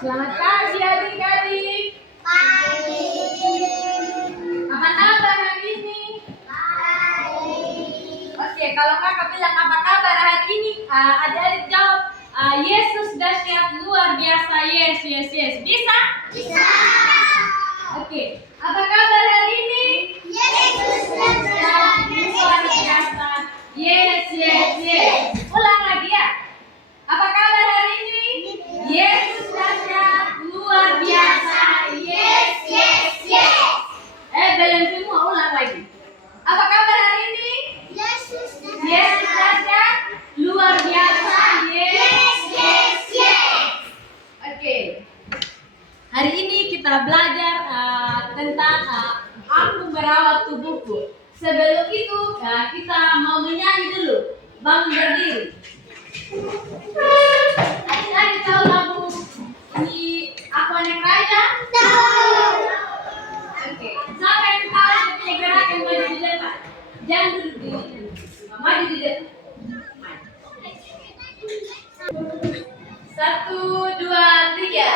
Selamat pagi adik-adik. Pagi. Apa kabar hari ini? Oke, kalau kakak bilang apa kabar hari ini, adik-adik jawab, Yesus dahsyat luar biasa. Yes. Bisa? Bisa. Oke, apa kabar hari ini? Yesus dahsyat Luar biasa. Yes. Ulang lagi ya. Apa kabar hari ini? Yesus dahsyat luar biasa. Yes. Belum semua, ulang lagi. Apa kabar hari ini? Yesus Yesus dahsyat luar biasa. Yes. Oke. Hari ini kita belajar tentang aku merawat tubuhku. Sebelum itu kita mau menyanyi dulu. Bangun berdiri. Adik-adik tahu lagu ini Aku Anak Raja? Tahu. Oke. Siapa yang tahu punya gerakan maju di depan? Jangan duduk di maju di depan. Satu, dua, tiga.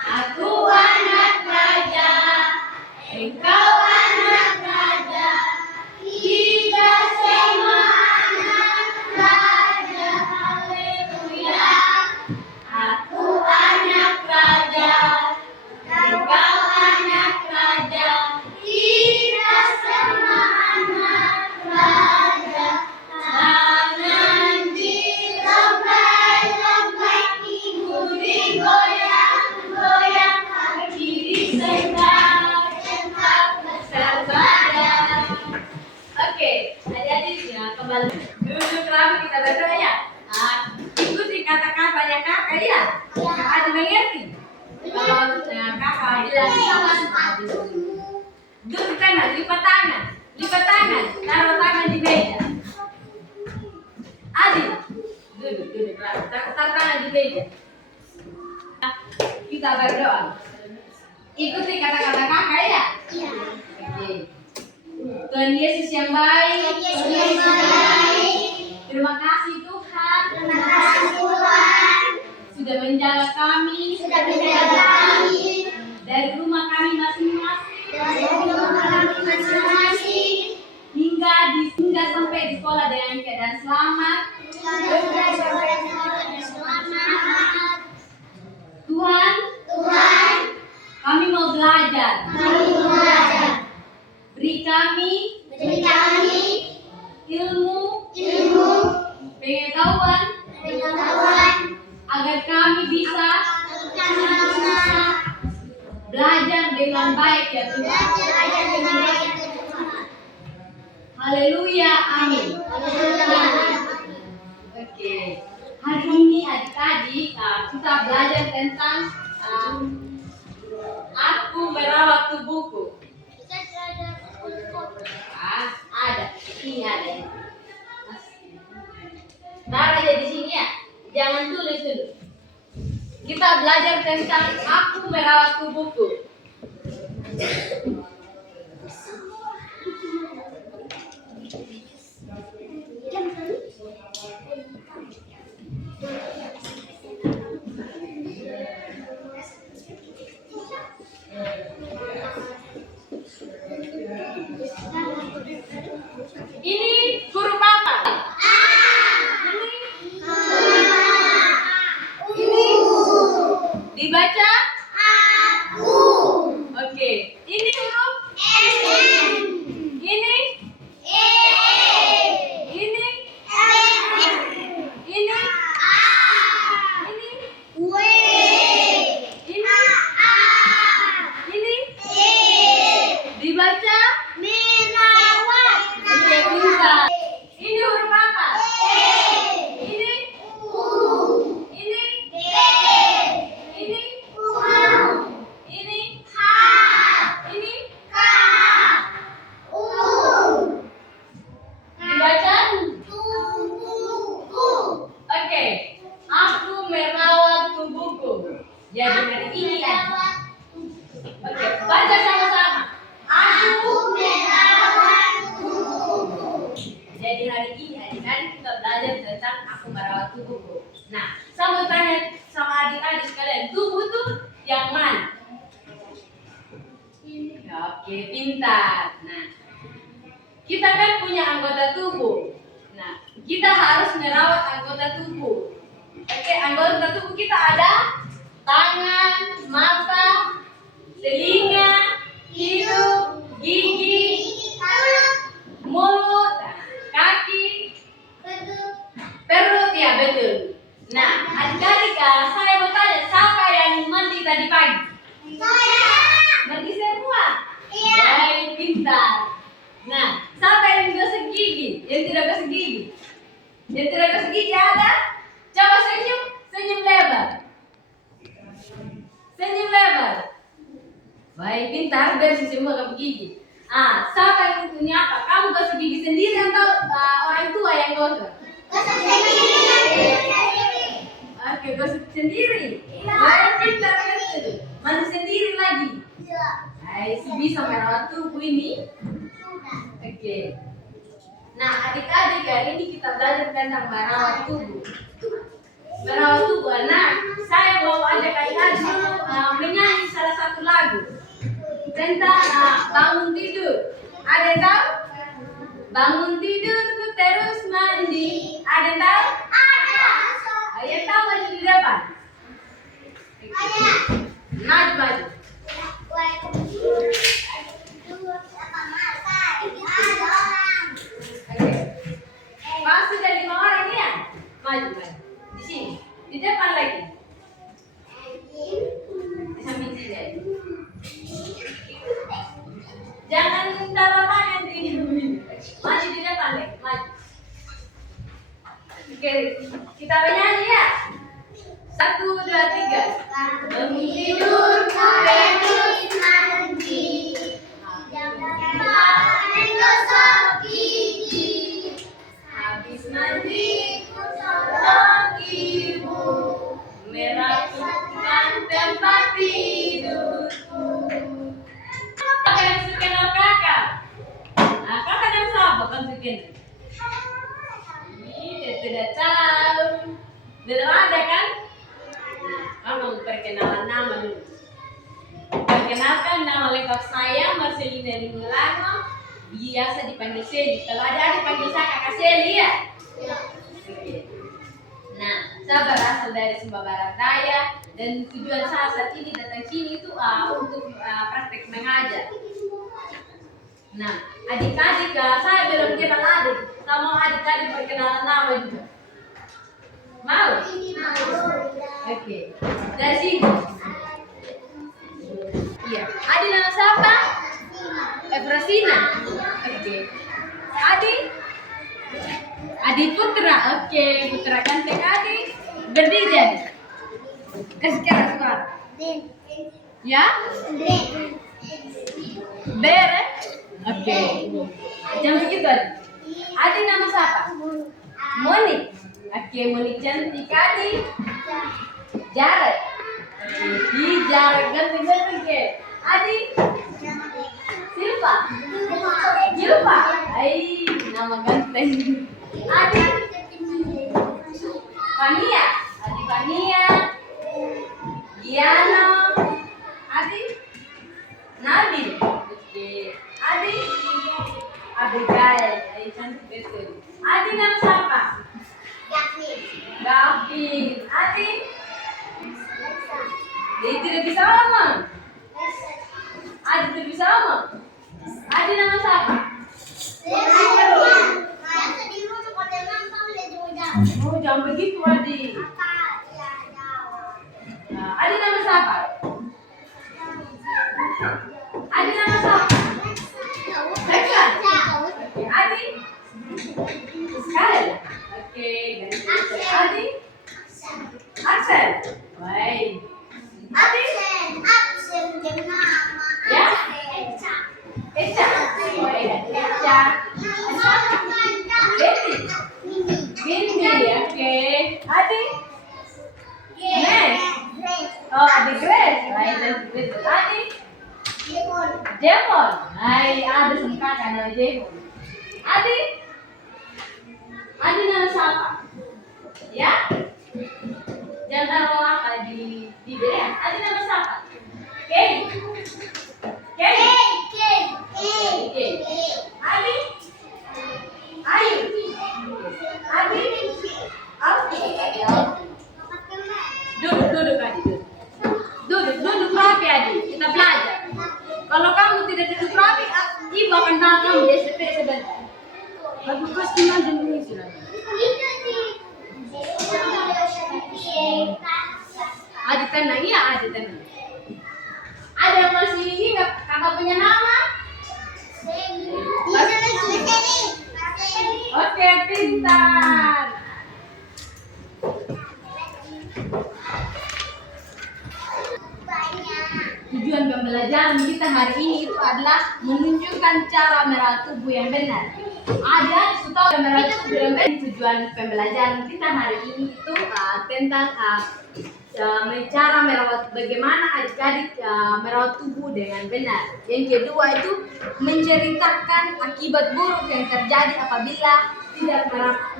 Aku anak raja, engkau anak raja, kita semua anak raja. Haleluya. Aku anak raja, engkau anak raja, kita semua anak raja. Tangan dilompat-lompat, ibu digoyang-goyang, kaki disentak-sentak bersabar. Oke, adik-adik ya, kembali duduk lama kita berdoa ya. Ikuti kata-kata ya kakak ya. Kakak ada mengerti? Kalau kakak bilang jalan, duduk kanan, lipat tangan, taruh tangan di meja. Adik, duduk, taruh tangan di meja. Kita berdoa. Ikuti kata-kata kakak ya. Iya. Oke. Tuhan Yesus yang baik. Yesus yang baik. Terima kasih Tuhan. Terima kasih Tuhan Sudah menjaga kami. sudah menjaga kami Dari rumah kami masing-masing. dari rumah kami masing-masing Hingga sampai di sekolah dengan keadaan selamat. Selamat. Tuhan, Tuhan, kami mau belajar. kami belajar. Beri kami Beri kami ilmu, pengetahuan, agar kami bisa belajar dengan baik ya Tuhan. Haleluya, amin. Oke, hari ini adik-adik kita belajar tentang aku merawat tubuhku. Ada, ini ada. Taruh aja di sini ya, jangan tulis dulu. Kita belajar tentang aku merawat tubuhku. Ini huruf apa? Dibaca? Oke. Ini huruf adik-adik kita belajar tentang aku merawat tubuhku. Nah, saya mau tanya sama adik-adik sekalian, tubuh tuh yang mana? Oke, pintar. Nah, kita kan punya anggota tubuh. Nah, kita harus merawat anggota tubuh. Oke, anggota tubuh kita ada tangan, mata, telinga, hidung, gigi, mulut, kaki, perut, ya betul. Nah, adik-adik, saya mau tanya, siapa yang mandi tadi pagi? Mandi semua? Baik, pintar. Nah, siapa yang gosok gigi? Yang tidak gosok gigi? Yang tidak gosok gigi ada? Coba senyum, senyum lebar. Senyum lebar. Baik, pintar, bersih semua kamu gigi. Siapa yang punya apa? Kamu gosok gigi sendiri atau orang tua yang gosok? Oke, gosok sendiri. Baik, pintar, betul. Mandi sendiri lagi. Baik, bisa merawat tubuh ini. Oke. Nah, adik-adik, hari ini kita belajar tentang merawat tubuh. Merawat tubuh. Nah, saya mau ajak adik-adik dulu menyanyi salah satu lagu tentang bangun tidur. Ada yang tahu? Bangun tidurku terus mandi. Ada yang tahu? Ada yang tahu maju di depan? Maju, maju. Pas sudah 5 orang ya? Maju, maju. Di sini. Di depan lagi. Di samping sini aja. Jangan taruh tangan di sini. Maju di depan lagi. Maju. Oke, kita menyanyi ya. 1, 2, 3. Bangun tidurku terus mandi. Gosok gigi. Habis mandi ku tolong ibu merapikan tempat tidurku. Kakak yang suka sama kakak. Nah, kakak yang siapa kan suka? Ini tidak tahu. Belum ada kan? Nah, kamu perkenalan nama dulu. Perkenalkan, nama lengkap saya Marcelina Limulano. Biasa dipanggil Seli. Kalau ada dipanggil saya Kakak Seli ya? Oke. Nah, saya berasal dari Sumba Barat Daya dan tujuan saya saat ini datang sini itu untuk praktek mengajar. Nah, adik-adik, saya belum kenal adik. Saya mau adik-adik perkenalan nama juga. Mau? Oke. Dari sini. Iya. Adik nama siapa? Efrasina. Oke. Adi Putra. Oke, Putra ganteng Adi. Berdiri Adi. Kasih keras suara. Ya? Bere. Oke. Jam segitu Adi. Adi nama siapa? Monik. Oke, Monik cantik Adi. Jaret. Oke, Jaret ganteng ke. Adi. Silva. Silva. Hai, nama ganteng. Adi. Fania. Adi Fania. Giano. Adi. Nabil. Oke. Adi. Abigail. Hai, cantik betul. Adi nama siapa? Gavin. Adi. Dia tidak bisa ngomong. Adi tidak bisa ngomong. Adi nama siapa? Oh, jangan begitu Adi. Nah, Adi nama siapa? Adi nama siapa? Reksan. Oke, Adi. Sekali. Oke, ganti. Adi. Axel. Baik. Adi. Ya? Eca. Baik, Eca. Bindi. Oke. Adi. Nes. Oh, Adi Grace. Baik, Adi. Jemon. Hai, ada sama kakak nama Jemon. Adi. Adi nama tenang ya, Adi tenang. Ada yang masih ini nggak kakak punya nama? Oke, pintar. Tujuan pembelajaran kita hari ini itu adalah menunjukkan cara merawat tubuh yang benar. Ada tahu merawat tubuh yang benar. Tujuan pembelajaran kita hari ini itu tentang cara merawat, bagaimana adik-adik merawat tubuh dengan benar. Yang kedua itu menceritakan akibat buruk yang terjadi apabila tidak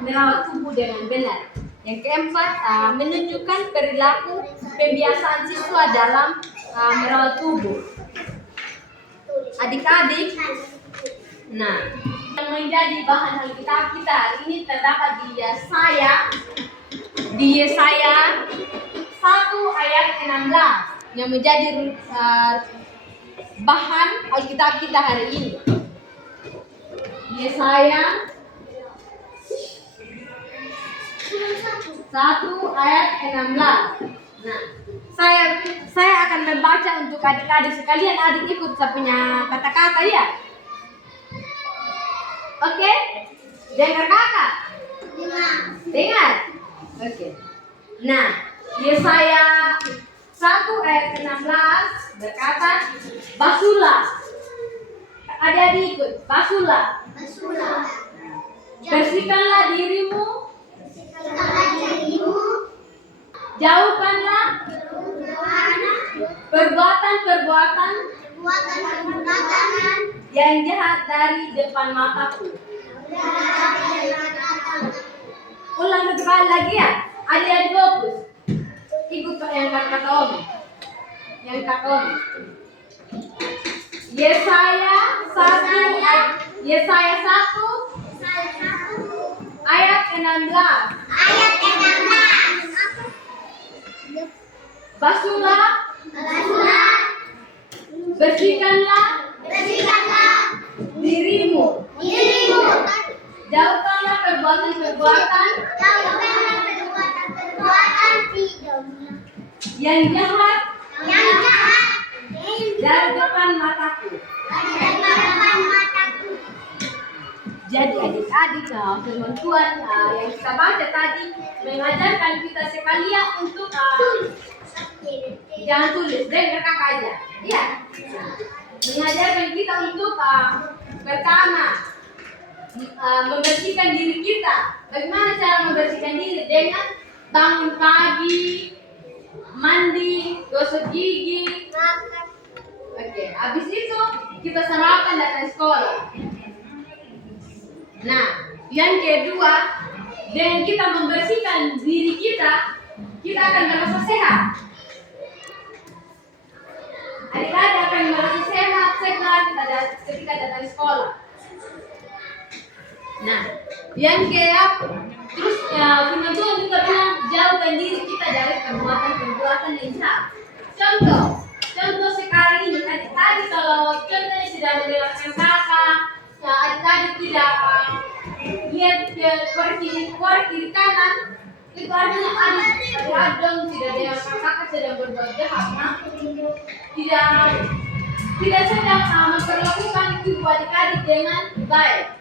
merawat tubuh dengan benar. Yang keempat menunjukkan perilaku pembiasaan siswa dalam merawat tubuh. Adik-adik, nah yang menjadi bahan Alkitab kita hari ini terdapat di Yesaya 1 ayat 16 yang menjadi bahan Alkitab kita hari ini. Yesaya 1 ayat 16. Nah, saya akan membaca untuk adik-adik sekalian. Adik ikut saya punya kata-kata ya. Oke? Dengar kakak? Dengar? Oke. Nah, Yesaya 1 ayat 16 berkata, basuhlah. Adik-adik ikut, basuhlah. Bersihkanlah dirimu. Jauhkanlah perbuatan-perbuatan yang jahat dari depan mataku. Ulang sekali lagi ya. Adik-adik fokus. Ikut yang kata Om. Yang kata Om. Yesaya 1 ayat 16. Basuhlah, bersihkanlah dirimu. Jauhkanlah perbuatan-perbuatan yang jahat dari depan mataku. Jadi adik-adik, firman Tuhan yang kita baca tadi mengajarkan kita sekalian untuk jangan tulis, dengar kakak aja. Iya. Mengajarkan kita untuk pertama membersihkan diri kita. Bagaimana cara membersihkan diri? Dengan bangun pagi, mandi, gosok gigi. Oke, habis itu kita sarapan datang sekolah. Nah, yang kedua, dengan kita membersihkan diri kita akan merasa sehat. Adik-adik akan merasa sehat ketika datang sekolah. Nah, yang terus firman Tuhan juga bilang jauhkan diri kita dari perbuatan-perbuatan yang jahat. Contoh sekarang ini adik-adik kalau contohnya sedang melewatkan kakak, adik-adik tidak lihat ke kiri kanan, itu artinya adik dong tidak dengan kakak sedang berbuat jahat, nah? Tidak sedang memperlakukan ibu adik-adik dengan baik.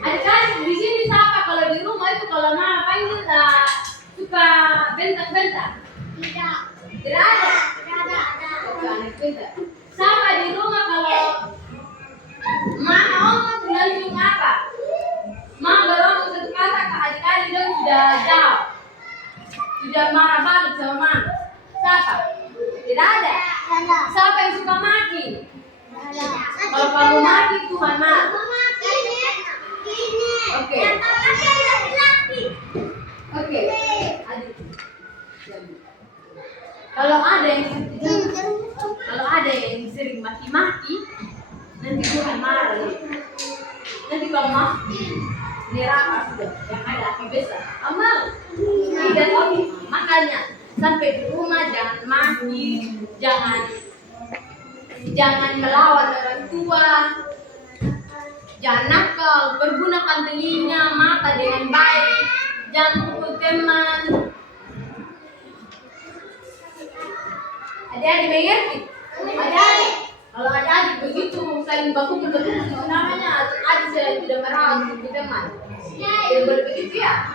Adik-adik di sini siapa kalau di rumah itu kalau mama panggil suka bentak-bentak? Tidak ada. Siapa di rumah kalau mama ngomong langsung apa? Mama ngomong satu kata ke adik-adik dong sudah jauh. Sudah marah balik sama mama. Siapa? Tidak ada. Siapa yang suka maki? Kalau kamu maki Tuhan marah. Oke. Kalau ada yang sering maki-maki, nanti Tuhan marah. Nanti kalau maki, neraka sudah yang ada api besar. Amal. Tidak tahu. Makanya sampai di rumah jangan maki, jangan melawan orang tua, jangan nakal, pergunakan telinga, mata dengan baik, jangan pukul teman, Adik-adik mengerti? Adik-adik. Kalau adik-adik begitu saling baku-baku itu namanya adik saya tidak merawat untuk teman. Tidak boleh begitu ya.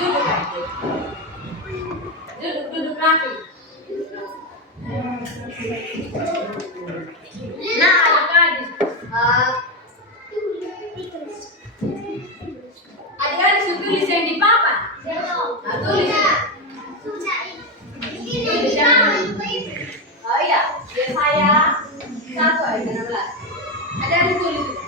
Duduk adik. Duduk rapi. Nah, adik-adik. Adik-adik suruh tulis yang di papan. Nah, tulis. Tulis yang oh iya, biar saya 1 ayat 16. Adik-adik tulis.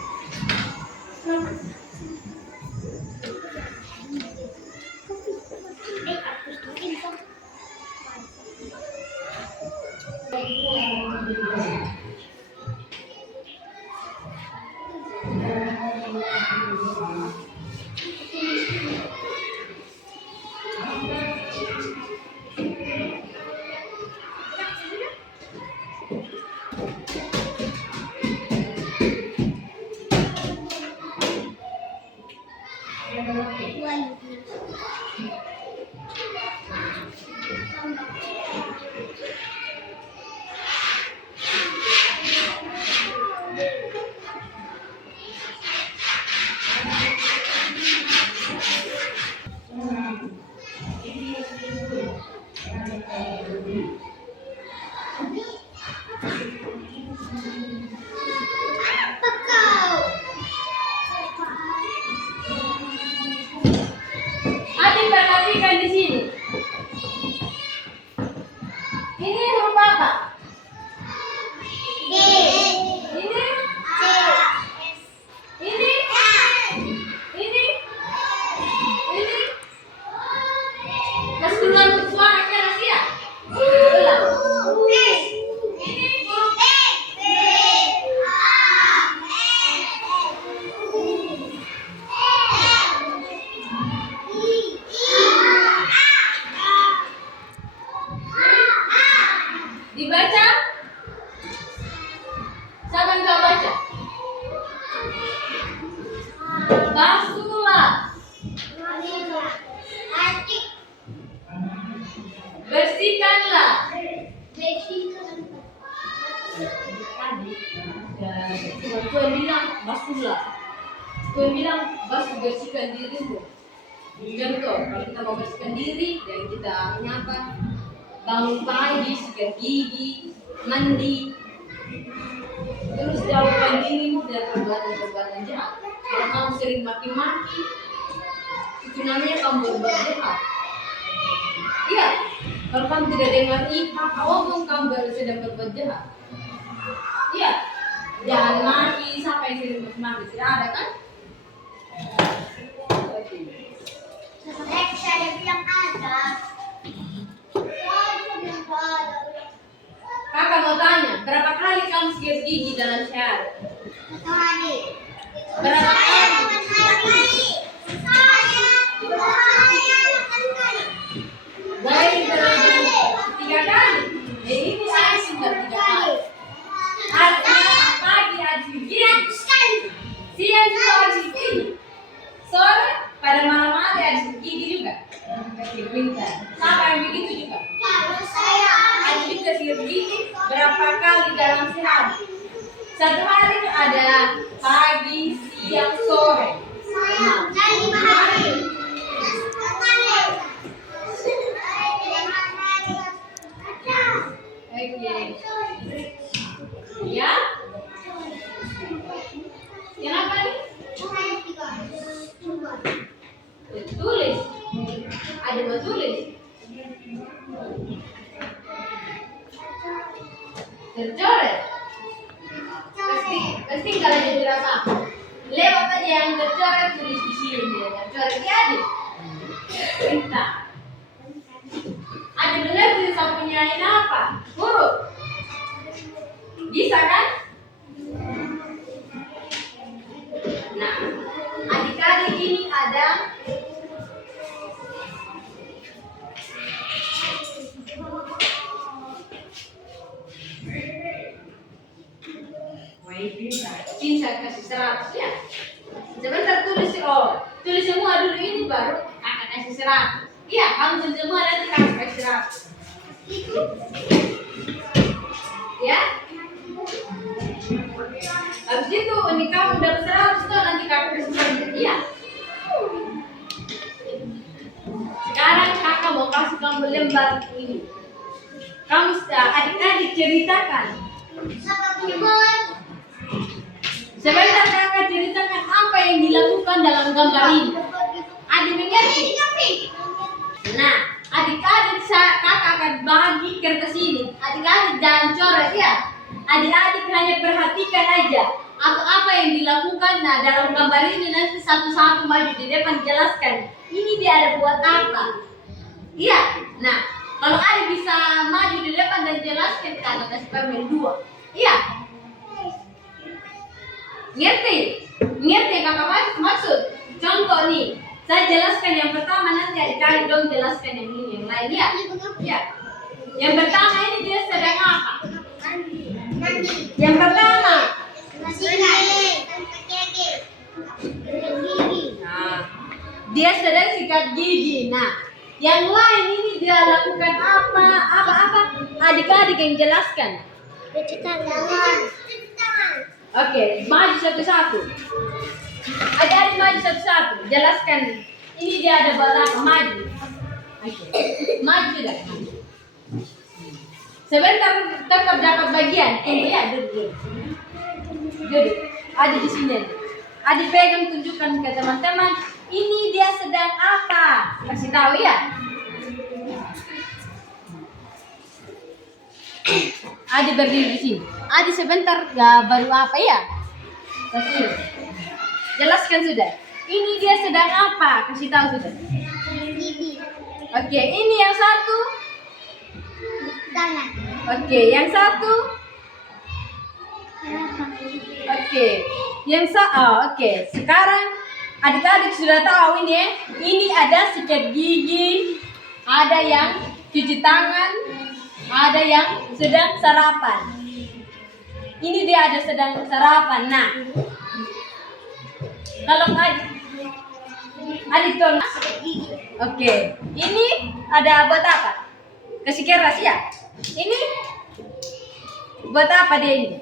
Adik perhatikan di sini. Ini huruf apa? Ini? Ini? Ini? Mas keluar untuk suara keras ya? Ulang. Ini huruf dibaca. Siapa yang coba baca? Basuhlah, bersihkanlah. Tuhan bilang basuhlah. Tuhan bilang basuh, bersihkan dirimu. Contoh, kalau kita mau bersihkan diri dan kita menyapa, bangun pagi, sikat gigi, mandi, terus jauhkan dirimu dari perbuatan-perbuatan jahat. Kalau kamu sering maki-maki, itu namanya kamu berbuat jahat. Iya, kalau kamu tidak dengar papa ngomong kamu sedang berbuat jahat. Iya, jangan maki. Siapa yang sering maki? Tidak ada kan? Saya bilang ada. Kakak mau tanya, berapa kali kamu sikat gigi dalam sehari? Berapa kali? Baik, 3 kali. Ini saya sudah 3 kali. Artinya pagi harus gigi, siang juga harus gigi, sore pada malam hari harus gigi juga. Pintar. Siapa yang begitu juga? Harus kita sikat gigi berapa kali dalam sehari? 1 hari itu ada pagi, siang, sore. Oke. Ya? Yang apa nih? Tulis. Ada mau tulis. Tercoret. Pasti kalau jadi apa? Lewat aja yang tercoret, tulis di sini. Tercoret ya adik. Pintar. Ada benar bisa punyain apa? Huruf. Bisa kan? Nah, adik-adik ini ada Cinta kasih 100 ya. Sebentar tulis tulis semua dulu ini baru kakak kasih 100. Iya, kamu tulis semua nanti kakak kasih 100. Ya. Habis itu ini kamu udah 100 tuh nanti kakak kasih satu dia. Sekarang kakak mau kasih kamu lembar ini. Kamu adik-adik ceritakan. Sebentar kakak ceritakan apa yang dilakukan dalam gambar ini. Adik mengerti? Nah, adik-adik kakak akan bagi kertas ini. Adik-adik jangan coret ya. Adik-adik hanya perhatikan aja apa yang dilakukan. Nah, dalam gambar ini nanti satu-satu maju di depan jelaskan. Ini dia ada buat apa? Iya. Nah, kalau adik bisa maju di depan dan jelaskan kakak kasih permen 2. Iya. Ngerti? Ngerti kakak maksud? Contoh nih, saya jelaskan yang pertama, nanti adik-adik dong jelaskan yang ini, yang lain ya. Ya. Yang pertama ini dia sedang apa? Yang pertama. Nah, dia sedang sikat gigi. Nah, yang lain ini dia lakukan apa? Adik-adik yang jelaskan. Oke, maju satu-satu. Adik-adik maju satu-satu. Jelaskan. Ini dia ada berapa maju. Oke. Maju dah. Sebentar tetap dapat bagian. Ini ya duduk. Duduk. Adik di sini. Adik pegang tunjukkan ke teman-teman. Ini dia sedang apa? Kasih tahu ya. Adik berdiri di sini. Adik sebentar baru apa ya? Kasih. Jelaskan sudah. Ini dia sedang apa? Kasih tahu sudah. Oke, ini yang satu. Oke, yang satu. Oke, oke. Sekarang adik-adik sudah tahu ini ya. Ini ada sikat gigi, ada yang cuci tangan, ada yang sedang sarapan. Ini dia ada sedang sarapan. Nah, kalau adik tolong. Oke, ini ada buat apa? Kasih keras ya. Ini buat apa dia ini?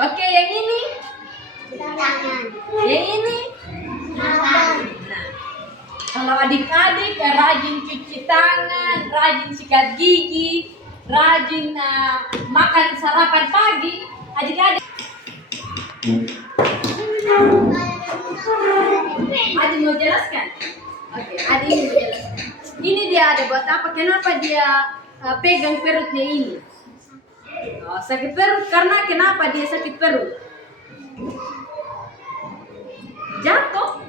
Oke, yang ini? Yang ini? Nah, kalau adik-adik rajin cuci tangan, rajin sikat gigi, rajin makan sarapan pagi, adik-adik. Adik mau jelaskan? Oke, adik mau jelaskan. Ini dia ada buat apa? Kenapa dia pegang perutnya ini? Oh, sakit perut karena kenapa dia sakit perut? Jatuh?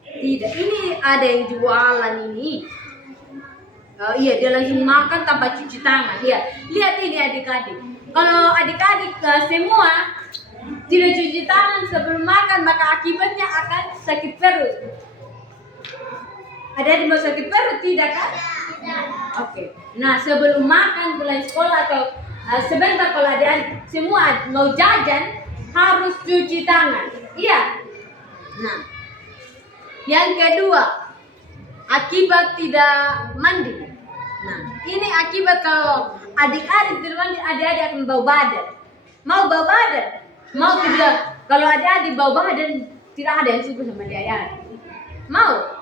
Tidak, ini ada yang jualan ini. Iya, dia langsung makan tanpa cuci tangan. Iya, lihat ini adik-adik. Kalau adik-adik semua tidak cuci tangan sebelum makan, maka akibatnya akan sakit perut. Ada yang mau sakit perut tidak kan? Oke. Nah, sebelum makan pulang sekolah atau sebentar kalau ada semua mau jajan harus cuci tangan. Iya. Nah, yang kedua, akibat tidak mandi. Nah, ini akibat kalau adik-adik tidak mandi, adik-adik akan bau badan. Mau bau badan? Mau tidak? Kalau adik-adik bau badan, tidak ada yang suka sama dia. Mau?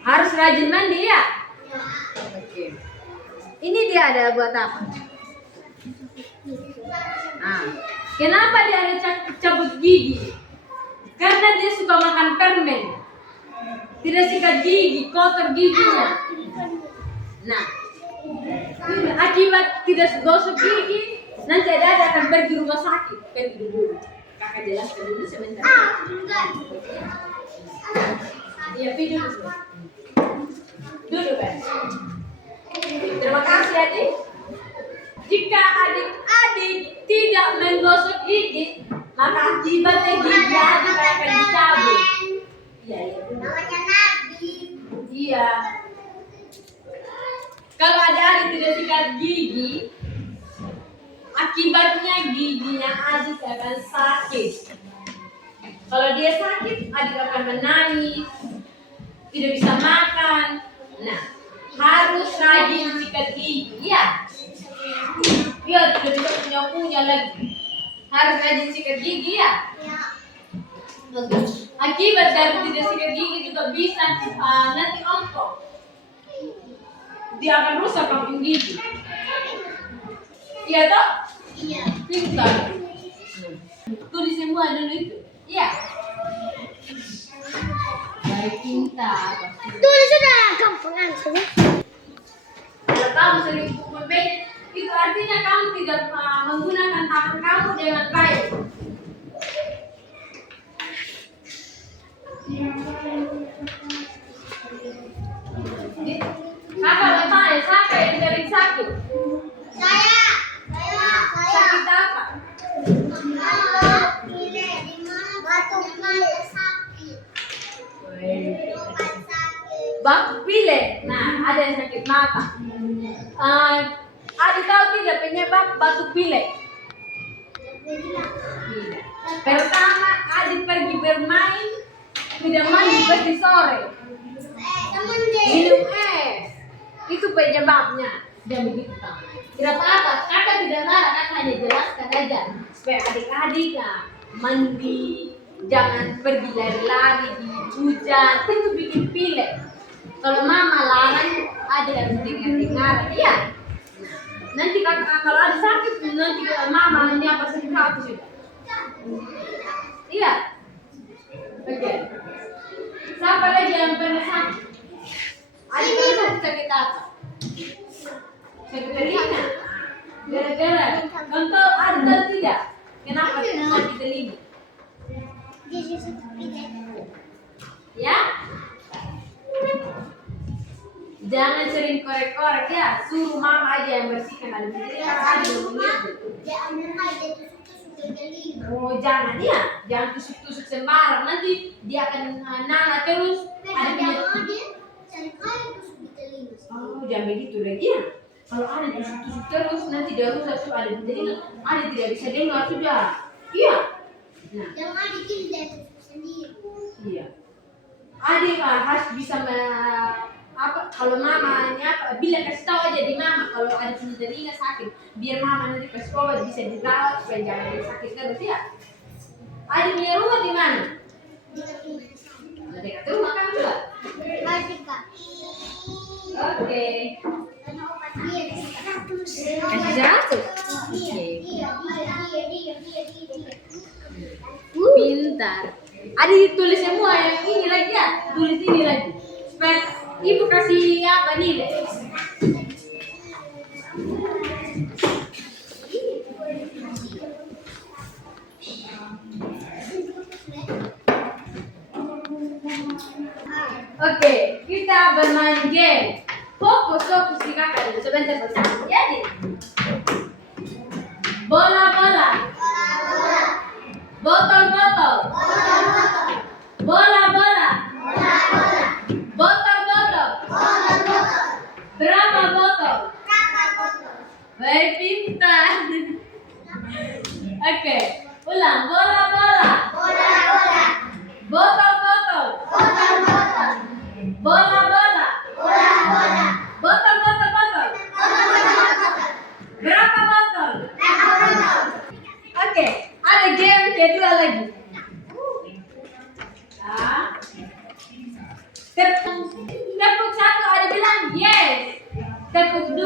Harus rajin mandi ya? Oke. Ini dia ada buat apa? Nah, kenapa dia ada cabut gigi? Karena dia suka makan permen. Tidak sikat gigi, kotor giginya. Nah, akibat tidak gosok gigi, nanti ada akan pergi rumah sakit. Pergi dulu. Kakak jelaskan dulu sebentar. Iya, video dulu. Dulu kan. Terima kasih adik. Jika adik-adik tidak menggosok gigi, maka akibatnya gigi adik akan dicabut. Iya. Iya. Kalau adik-adik tidak sikat gigi, akibatnya giginya adik akan sakit. Kalau dia sakit, adik akan menangis, tidak bisa makan. Nah, harus rajin sikat gigi, ya. Iya, tidak bisa punya lagi. Harus rajin sikat gigi ya. Bagus. Akibat dari tidak sikat gigi juga bisa nanti ompong. Dia akan rusak kampung gigi. Iya toh? Iya. Pintar. Tulis semua dulu itu. Iya. Baik pintar. Tulis sudah gampang saja. Kalau kamu sering pukul bed, itu artinya kamu tidak menggunakan tangan kamu dengan baik. Kakak bertanya, siapa yang sering sakit? Saya. Sakit apa? Kalau pilih di mana batuk mata sakit. Obat sakit. Batuk pilek. Nah, ada yang sakit mata. Adik tahu tidak penyebab batuk pilek? Tidak. Pertama, adik pergi bermain, tidak mandi seperti sore. Teman deh. Minum es. Itu penyebabnya. Dan begitu tak. Tidak apa-apa, kakak tidak marah, kakak hanya jelaskan aja supaya adik-adik mandi, jangan pergi lari-lari di hujan, itu bikin pilek. Kalau mama larang, adik harus dengar-dengar, iya. Nanti kalau ada sakit, nanti mama ini apa sakit hati sudah. Iya. Oke. Siapa lagi yang pernah sakit? Adik pernah sakit apa? Sakit telinga. Gara-gara. Contoh ada tidak? Kenapa sakit telinga? Ya? Jangan sering korek-korek ya. Suruh mama aja yang bersihkan. Ada oh jangan ya. Jangan tusuk-tusuk sembarang. Nanti dia akan nana terus. Oh jangan begitu lagi ya. Kalau ada tusuk-tusuk terus nanti dia rusak tuh ada di telinga. Ada tidak bisa dengar sudah. Iya. Nah. Jangan bikin sendiri. Iya. Adik harus bisa apa kalau mamanya bilang kasih tahu aja di mama kalau ada punya telinga sakit biar mama nanti kasih obat bisa dirawat supaya jangan sakit terus ya. Adik punya rumah di mana? Dekat rumah kan juga. Oke. Kasih 100. Oke. Pintar. Adik tulis semua yang ini lagi ya. Tulis ini lagi. Supaya ibu kasih apa nilai? Oke, kita bermain game. Fokus di kakak dulu. Sebentar bersama. Jadi, bola-bola, botol-botol, bola-bola, botol-botol. Berapa botol? Baik pintar. Oke, ulang. Bola-bola, botol-botol, bola-bola, botol-botol. Berapa botol? Oke, ada game kedua lagi. Tepuk 1 ada bilang yes. Tepuk 2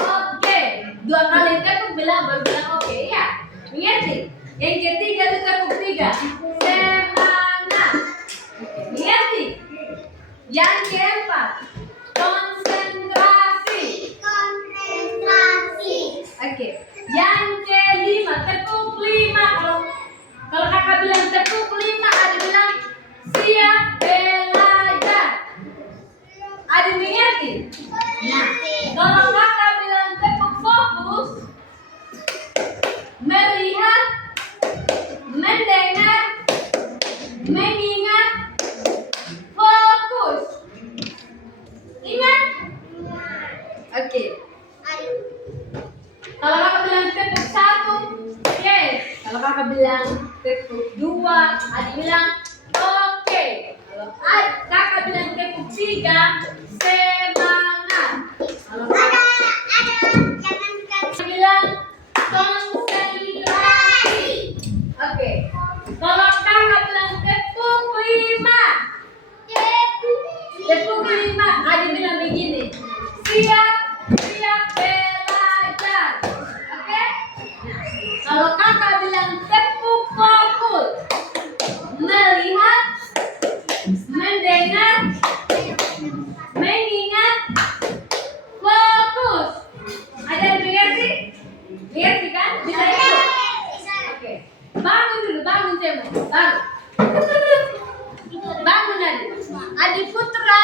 oke. 2 kali tepuk baru bilang oke ya. Mengerti? Yang ketiga itu tepuk 3. Semangat. Mengerti? Yang keempat konsentrasi. Oke. Yang kelima tepuk 5. Kalau kakak bilang tepuk 5 ada bilang siap belajar. Ada mengerti? Nah, kalau kakak bilang tepuk fokus, melihat, mendengar, mengingat, fokus. Ingat? Oke. Kalau kakak bilang tepuk 1, yes. Kalau kakak bilang tepuk 2, adik bilang oke. Kalau kakak bilang tepuk 3, semangat. Kalau Bangun Adi. Adi Putra.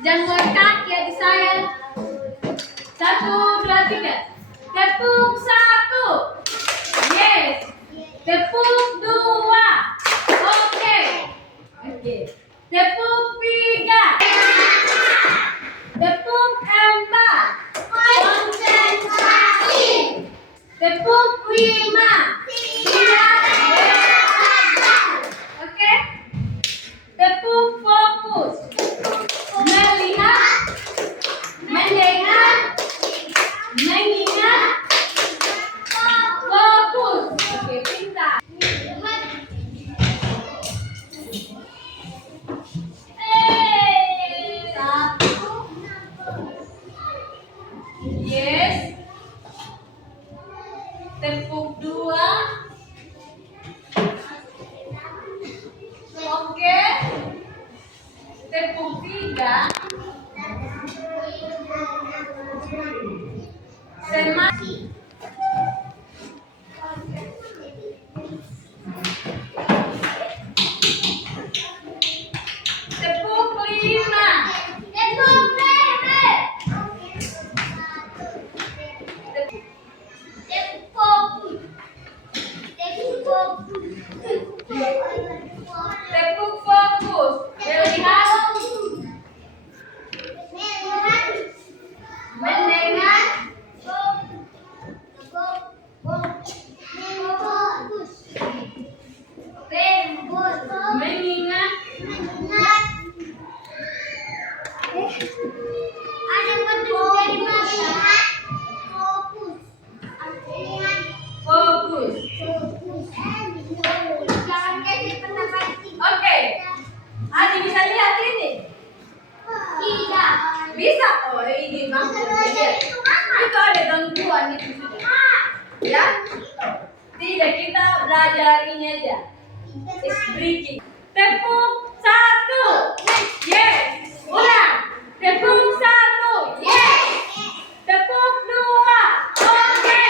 Jangan kaki Adi sayang. 1, 2, 3. Tepuk 1. Yes. Tepuk 2. Oke. Tepuk 3. Tepuk 4. Konsentrasi. Tepuk 5. Oke. Tepuk fokus. Melihat, mendengar, mengingat, fokus. Oke, pintar. Yes. Tepuk 2. Oke. Tepuk 3. Semangat. Tepuk 5. Tepuk fokus. Melihat, mendengar, mengingat, fokus. Oke. Adi bisa lihat ini? Bisa. Oh, ini maksudnya. Itu ada gangguan itu sudah. Ya? Tidak, kita belajar ini aja. It's breaking. Tepuk 1. Yes. Ulang. Tepuk 1. Yes. Tepuk 2. Oke.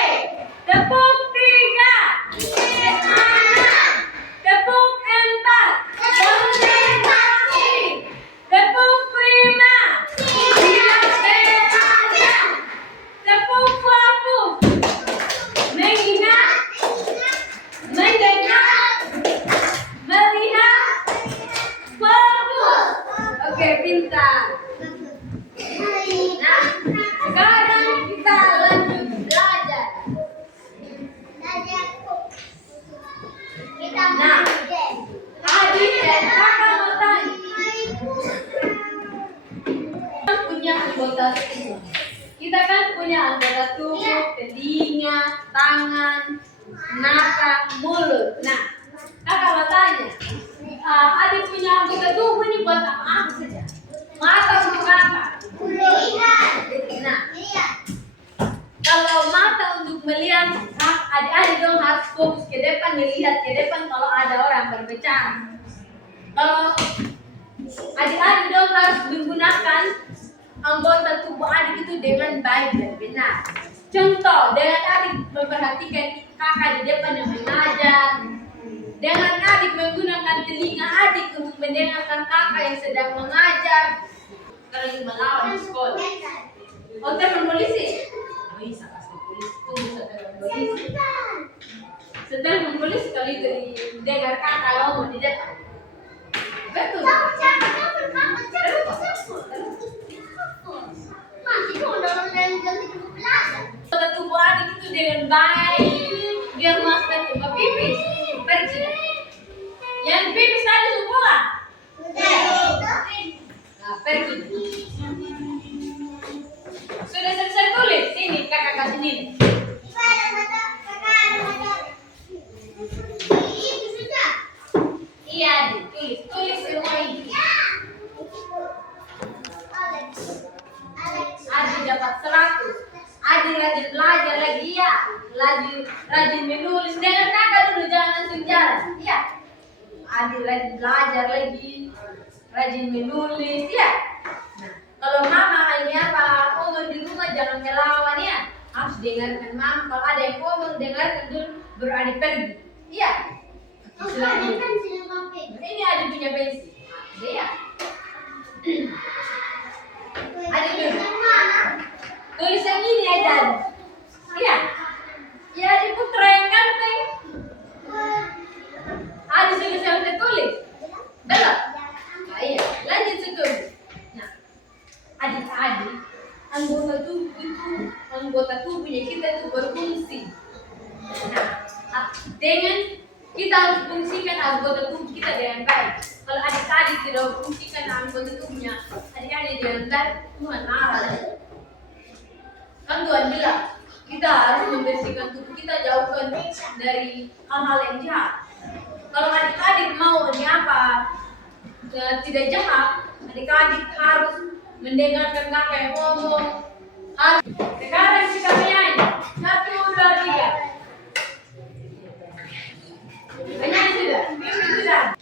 Tepuk 3. Semangat. Tepuk 4. Konsentrasi. Tepuk 5. Siap bekerja. Tepuk fokus. Mengingat, mendengar, melihat, fokus. Oke, pintar. Nah, sekarang kita lanjut belajar. Nah, Adi dan kakak mau tanya. Kita punya anggota tubuh. Kita kan punya anggota tubuh, telinga, tangan, mata, mulut. Nah, kakak mau tanya. Adi punya anggota tubuh ini buat apa saja? Mata untuk apa? Nah, kalau mata untuk melihat, adik-adik dong harus fokus ke depan, melihat ke depan kalau ada orang berbicara. Kalau adik-adik dong harus menggunakan anggota tubuh adik itu dengan baik dan benar. Contoh, dengan adik memperhatikan kakak di depan yang mengajar. Dengan adik menggunakan telinga adik untuk mendengarkan kakak yang sedang mengajar. Kalau ingin melawan di sekolah. Oh, telepon polisi? Oh, bisa kasih polisi. Tunggu telepon polisi. Telepon polisi kalau itu didengar kakak ngomong di depan. Betul. Anggota tubuh adik itu dengan baik biar masker cuma pipis. Pergi. Yang pipis tadi semua. Nah, pergi. Sudah selesai tulis? Sini kakak kasih nilai. Iya, tulis semua ini. Adi dapat 100. Adi rajin belajar lagi ya. Rajin menulis. Dengan kakak dulu jangan langsung jalan. Iya. Adi rajin belajar lagi. Rajin menulis ya. Nah, kalau mama ini apa ngomong di rumah jangan melawan ya. Harus dengarkan mama. Kalau ada yang ngomong dengarkan dulu baru Adi pergi. Iya. Bilangin. kan sini kopi. Ini ada punya bensin. Iya. Ada tuh. Tulisan ini aja. Iya. Ya diputrenkan Peng. Ada sudah tulis. Belum. Nah, iya. Lanjut tulis. Nah, adik-adik, anggota tubuhnya kita itu berfungsi. Nah, dengan kita harus fungsikan anggota tubuh kita dengan baik. Kalau adik-adik tidak fungsikan anggota tubuhnya, adik-adik dengan baik, Tuhan marah. Kan Tuhan bilang, kita harus membersihkan tubuh kita, jauhkan dari hal-hal yang jahat. Kalau adik-adik mau tidak jahat, adik-adik harus mendengarkan kakak yang ngomong. Sekarang kita menyanyi 1, 2, 3. Menyanyi sudah? Sudah.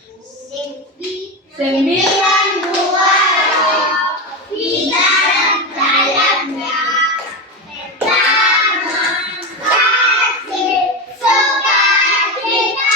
9, 2, Di dalamnya kasih sukacita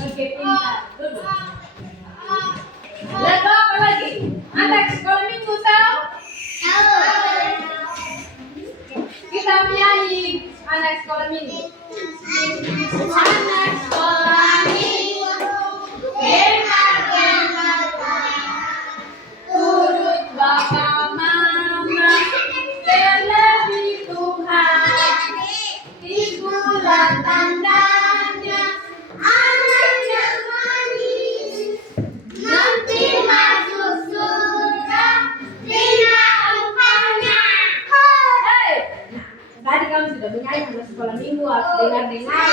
Oke, pintar. Duduk. Lagu apa lagi? Anak sekolah minggu tahu? Kita menyanyi anak sekolah minggu. Anak sekolah minggu, dengar turut Bapak Mama, terlebih Tuhan, itulah tandanya anak yang manis, nanti masuk surga dengan upahnya. Hei, tadi kamu sudah menyanyi anak sekolah minggu harus dengar-dengar.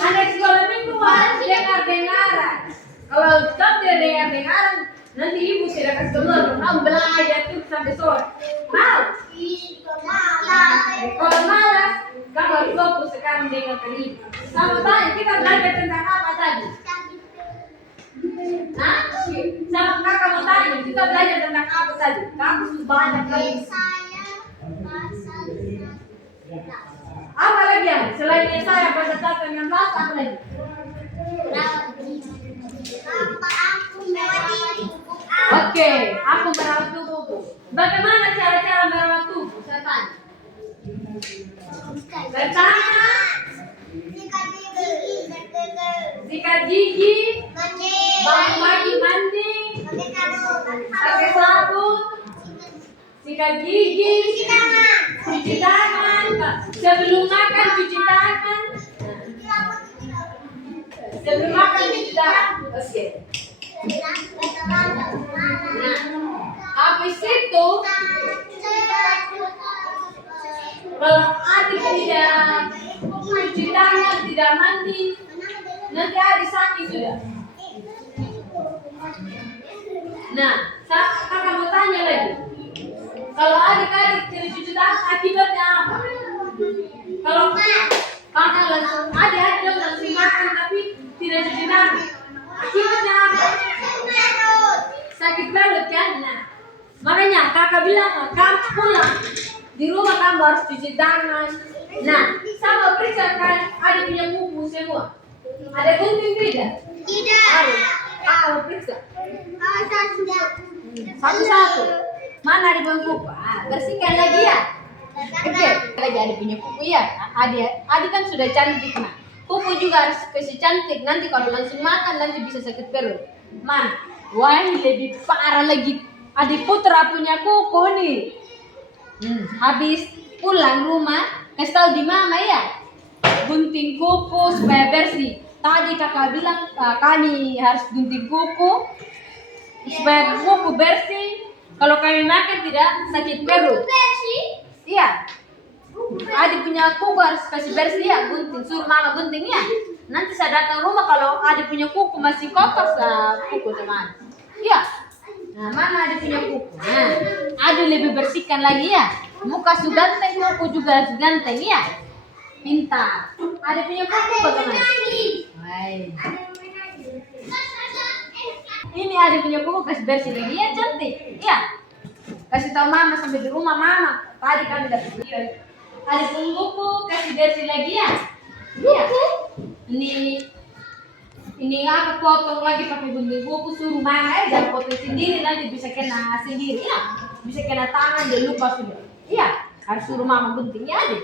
Anak sekolah minggu harus dengar-dengaran. Kalau kamu tidak dengar-dengaran, nanti ibu tidak kasih keluar. Kamu belajar terus sampai sore. Mau? Kalau malas, kamu harus fokus sekarang dengarkan ibu. Sama tadi kita belajar tentang apa tadi? Nah, sama kakak mau tanya, kita belajar tentang apa tadi? Kamu sudah banyak lagi. Apa lagi yang selain saya pada saat yang belas apa lagi? Oke, aku merawat tubuhku. Bagaimana cara-cara merawat tubuh? Saya tanya. Pertama, sikat gigi, bangun pagi mandi, pakai sabun, sikat gigi, cuci tangan, sebelum makan cuci tangan, sebelum makan cuci tangan. Oke. Nah, habis itu kalau adik tidak cuci tangan, tidak mandi, nanti adik sakit sudah. Nah, kakak mau tanya lagi. Kalau adik-adik tidak cuci tangan, akibatnya apa? Kalau kakak langsung adik-adik langsung makan tapi tidak cuci tangan, akibatnya apa? Sakit perut kan? Nah, makanya kakak bilang kamu pulang di rumah kamu harus cuci tangan. Nah, sama periksa kan ada punya kuku semua. Ada gunting tidak? Harus. Kakak mau periksa. Satu-satu. Mana ada punya kuku? Bersihkan lagi ya. Oke, lagi ada punya kuku ya. Adik kan sudah cantik nah. Kuku juga harus kasih cantik. Nanti kalau langsung makan nanti bisa sakit perut. Mana? Wah, lebih parah lagi. Adik putra punya kuku nih. Habis pulang rumah, kasih tahu di mama ya. Gunting kuku supaya bersih. Tadi kakak bilang kami harus gunting kuku supaya kuku bersih. Kalau kami makan tidak sakit perut. Iya. Adik punya kuku harus kasih bersih ya, gunting. Suruh mama gunting ya. Nanti saya datang rumah kalau adik punya kuku masih kotor, saya kuku teman. Iya. Nah, mana ada punya kuku? Nah, ada lebih bersihkan lagi ya. Muka su ganteng, kuku juga su ganteng ya. Pintar. Ada punya kuku bagaimana? Baik. Ini ada punya kuku kasih bersih lagi ya, cantik. Iya. Kasih tahu mama sampai di rumah mama. Tadi kami dapat video. Ada punya kuku kasih bersih lagi ya. Iya. Ini apa potong lagi pakai gunting kuku suruh mama jangan potong sendiri nanti bisa kena sendiri ya. Bisa kena tangan dan lupa sudah. Iya. Harus suruh mama guntingnya aja.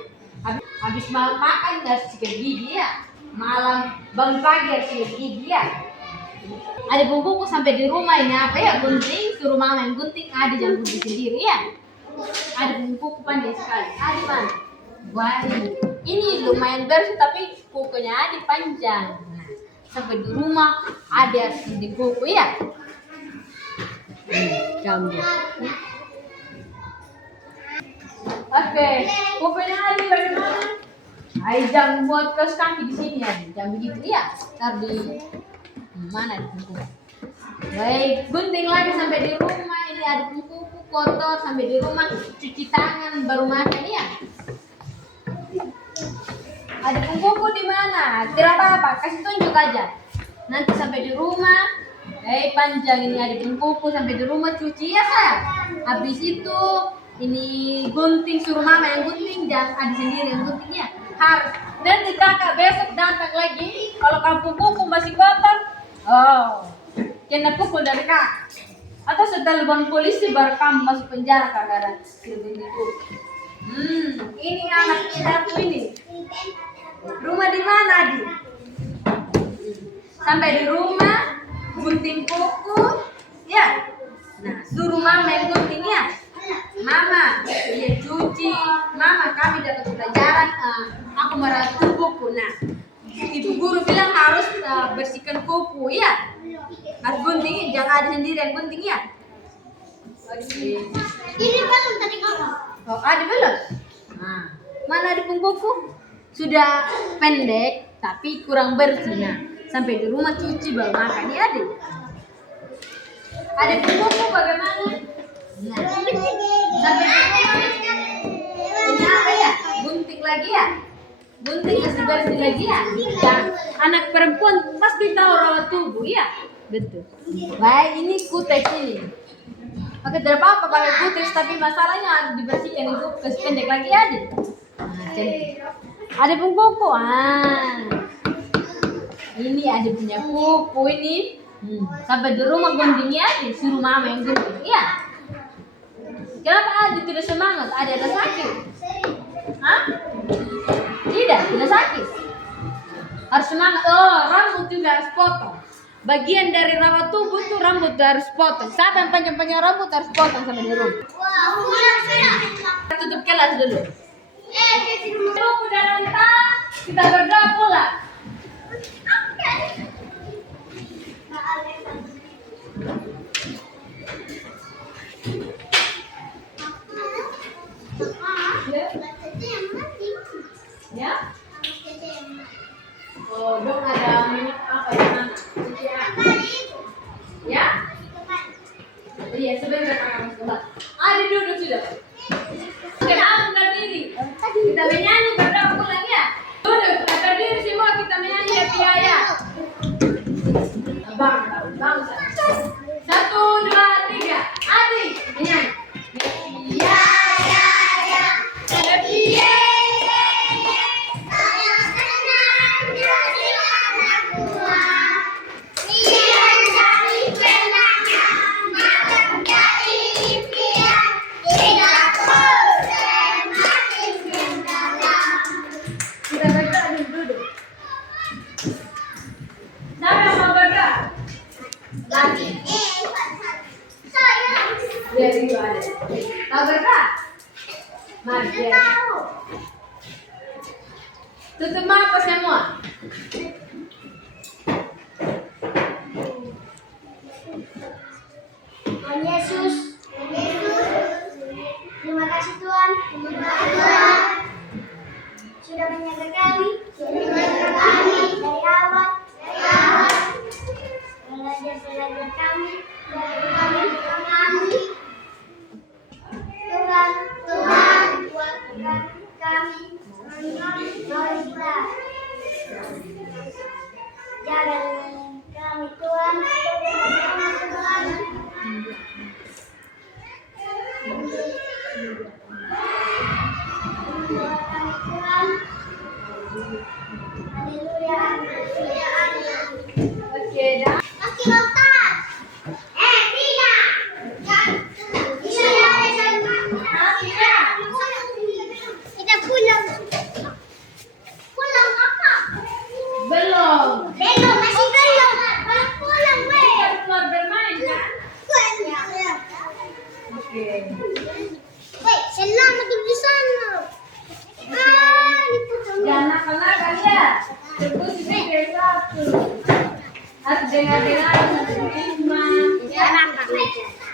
Habis malam makan harus sikat gigi ya. Malam bangun pagi harus sikat gigi ya. Ada bumbuku sampai di rumah ini apa ya gunting suruh mama yang gunting ada jangan gunting sendiri ya. Ada bumbuku pandai sekali. Ada mana? Wah ini lumayan bersih tapi kukunya ada panjang. Nah, sampai di rumah ada gunting kuku ya. Jambu. Oke, kukunya ada bagaimana? Ayo jangan buat kaos kaki di sini ya, jangan begitu ya. Ntar di mana di kuku? Baik, gunting lagi sampai di rumah. Ini ada kuku kotor sampai di rumah. Cuci tangan baru makan ya. Ada kuku di mana? Tidak apa-apa, kasih tunjuk aja. Nanti sampai di rumah. Panjang ini ada kuku sampai di rumah cuci ya sayang. Habis itu ini gunting suruh mama yang gunting jangan ada sendiri yang guntingnya. Harus. Nanti kakak besok datang lagi. Kalau kamu kuku masih kotor, kena pukul dari kak. Atau setelah telepon polisi baru kamu masuk penjara karena begitu. Ini anak aku ini. Rumah di mana Adi? Sampai di rumah gunting kuku, ya. Nah suruh mama yang gunting ya. Mama, dia cuci. Mama kami dapat pelajaran. Aku merawat kuku. Nah, ibu guru bilang harus bersihkan kuku ya. Harus gunting, jangan ada sendiri yang gunting ya. Oke. Ini belum tadi kamu. Oh, ada belum? Nah, mana ada kuku? Sudah pendek tapi kurang bersih. Nah, sampai di rumah cuci baru makan ya ada. Ada kuku bagaimana? Nah, sampai di rumah ini apa ya? Gunting lagi ya? Gunting kasih bersih lagi ya? Dan anak perempuan pasti tahu rawat tubuh ya? Betul. Baik, ini kutek ini. Oke, tidak apa-apa pakai kutek, tapi masalahnya harus dibersihkan itu kasih pendek lagi aja. Nah, cantik. Ada pun kuku. Ini ada punya kuku ini. Sampai di rumah guntingnya disuruh mama yang gunting. Iya. Kenapa Adi tidak semangat? Ada sakit? Hah? Tidak sakit. Harus semangat. Oh, rambut juga harus potong. Bagian dari rawat tubuh tuh rambut harus potong. Siapa yang panjang-panjang rambut harus potong sampai di rumah. Kita tutup kelas dulu. Dulu dalam tas kita berdoa pula. Ya? Oh, dong ada minyak apa di mana? Ya? Iya, sebentar kakak masuk kelas. Ada duduk sudah. Oke, angkat diri. Kita menyanyi berdoa pulang ya. Duduk, angkat diri semua kita menyanyi happy ya. Bang. 1, 2, 3. Adi, menyanyi. Ya. Happy ya. Biar itu ada. Tahu berkah? Mari biar. Tutup mata semua. Tuhan Yesus. Terima kasih Tuhan. Sudah menjaga kami. Dari awal. Belajar kami. dengar-dengar, menerima, Ya, nampak aja.